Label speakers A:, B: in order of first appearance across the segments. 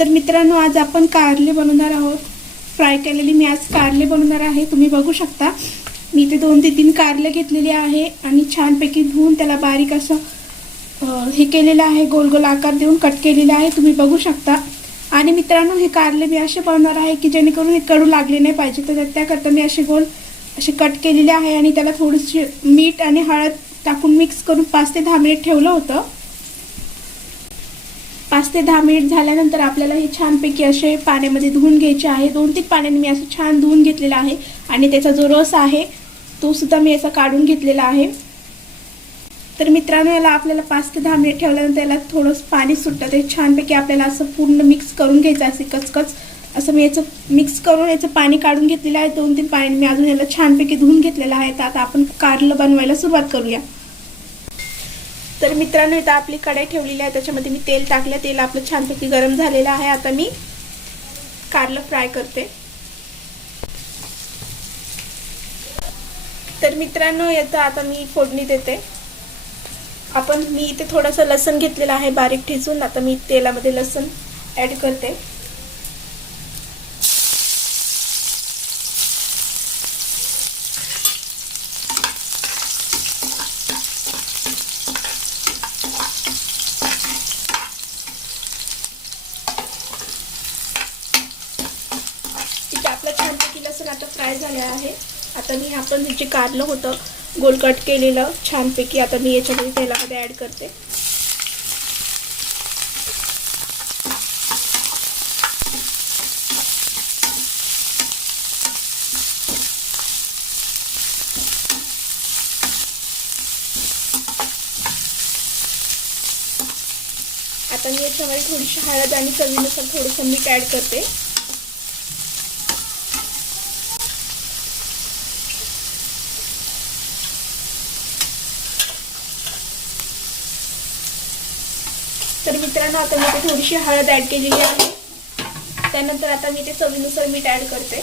A: तर मित्रांनो आज आपण कारले बनवणार आहोत. फ्राय केलेली मी आज कारले बनवणार आहे. तुम्ही बघू शकता. मी इथे दोन ते तीन कारले घेतलेली आहे आणि छानपैकी धुवून त्याला बारीक असं हे केलेलं आहे. गोल गोल आकार देऊन कट केलेलं आहे. तुम्ही बघू शकता. आणि मित्रांनो हे कारले मी असे बनवणार आहे की जेणेकरून हे कडू लागले नाही पाहिजे. तर त्याकरता मी असे गोल असे कट केलेले आहे आणि त्याला थोडीशी मीठ आणि हळद टाकून मिक्स करून पाच ते दहा मिनिट ठेवलं होतं. पाच ते दहा मिनिट झाल्यानंतर आपल्याला हे छानपैकी असे पाण्यामध्ये धुवून घ्यायचे आहे. दोन तीन पाण्याने मी असं छान धुवून घेतलेला आहे. आणि त्याचा जो रस आहे तो सुद्धा मी असा काढून घेतलेला आहे. तर मित्रांनो याला आपल्याला पाच ते दहा मिनिट ठेवल्यानंतर याला थोडंसं पाणी सुटतं. ते छानपैकी आपल्याला असं पूर्ण मिक्स करून घ्यायचं असे कचकच. असं मी याचं मिक्स करून याचं पाणी काढून घेतलेलं आहे. दोन तीन पाणी मी अजून याला छानपैकी धुवून घेतलेलं आहे. तर आता आपण कारलं बनवायला सुरुवात करूया. तर मित्रांनो इथं आपली कढाई ठेवलेली आहे. त्याच्यामध्ये मी तेल टाकलं. तेल आपलं छानपैकी गरम झालेलं आहे. आता मी कारलं फ्राय करते. तर मित्रांनो याचं आता मी फोडणी देते. आपण मी इथे थोडंसं लसण घेतलेलं आहे बारीक ठेचून. आता मी तेलामध्ये लसण ॲड करते. आपलं छानपैकी लसूण आता फ्राय झालं आहे. आता मी आपण जे कारलं होतं गोलकट केलेलं केलेलं छानपैकी आता मी याच्यामध्ये तेलामध्ये ॲड करते. आता मी याच्यामध्ये थोडीशी हळद आणि चवीनुसार थोडंसं मीठ ॲड करते. तर मित्रांनो आता मी ते थोडीशी हळद ॲड केलेली आहे. त्यानंतर आता मी ते चवीनुसार मीठ ॲड करते.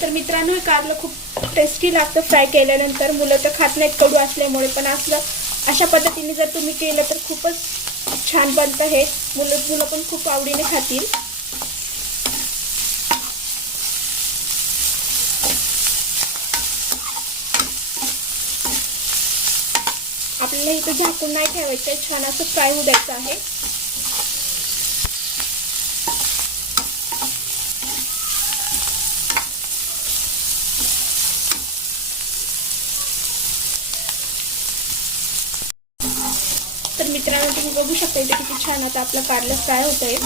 A: तर मित्रांनो हे कारलं खूप टेस्टी लागतं फ्राय केल्यानंतर. मुलं तर खात नाहीत कडू असल्यामुळे पण असलं अशा पद्धतीने जर तुम्ही केलं तर खूपच छान बनतं हे. मुलं मुलं पण खूप आवडीने खातील. आपल्याला इथं झाकून नाही ठेवायचं आहे. छान असं फ्राय होऊ द्यायचं आहे. तर मित्रांनो तुम्ही बघू शकता इथे किती छान आता आपलं कारलं फ्राय होत आहे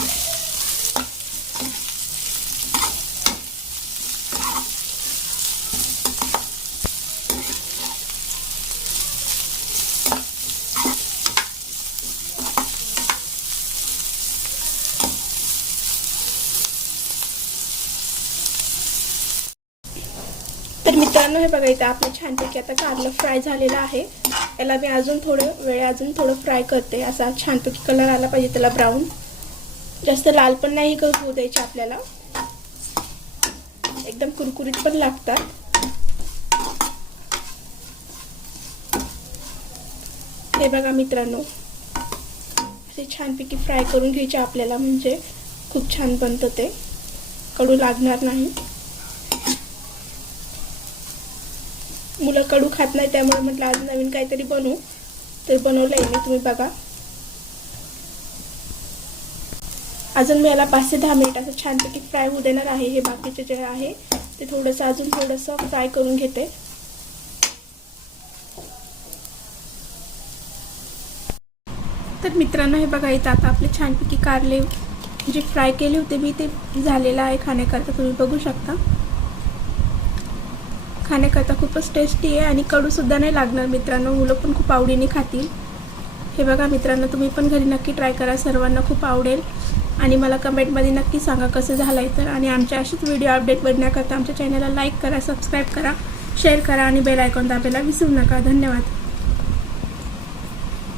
A: तर मित्रांनो हे बघा इथे आपलं छानपैकी आता कारलं फ्राय झालेलं आहे. याला मी अजून थोडं वेळ अजून थोडं फ्राय करते. असा छानपैकी कलर आला पाहिजे त्याला ब्राऊन जास्त लाल पण नाही होऊ द्यायचे आपल्याला. एकदम कुरकुरीत पण लागतात. हे बघा मित्रांनो असे छानपैकी फ्राय करून घ्यायचे आपल्याला म्हणजे खूप छान बनतं ते. कडू लागणार नाही. मुलं कडू खात नाही त्यामुळे म्हटलं आज नवीन काहीतरी बनवू. तर बनवलं आहे मी तुम्ही बघा. अजून मी याला पाच ते दहा मिनिट असं छानपैकी फ्राय होऊ देणार आहे हे बाकीचे जे आहे ते थोडंसं अजून थोडंसं फ्राय करून घेते. तर मित्रांनो हे बघा इथं आता आपले छानपैकी कारले जे फ्राय केले होते मी ते झालेलं आहे खाण्याकरता तुम्ही बघू शकता. खाण्याकरता खूपच टेस्टी आहे आणि कडूसुद्धा नाही लागणार मित्रांनो. मुलं पण खूप आवडीने खातील. हे बघा मित्रांनो तुम्ही पण घरी नक्की ट्राय करा. सर्वांना खूप आवडेल. आणि मला कमेंटमध्ये नक्की सांगा कसं झालं आहे तर. आणि आमच्या अशीच व्हिडिओ अपडेट बघण्याकरता आमच्या चॅनलला लाईक करा सबस्क्राईब करा शेअर करा आणि बेल आयकॉन दाबायला विसरू नका. धन्यवाद.